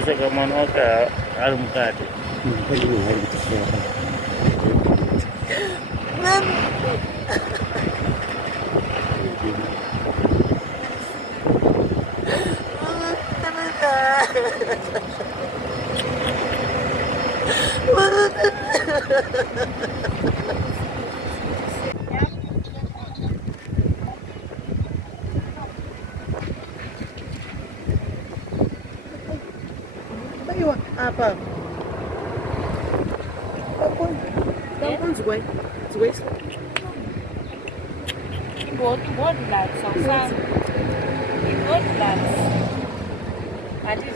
saka mwana wake ari mukati. Apa. Ngatimunzwei. Ngoti lads awusazi. Ngoti lads. Ati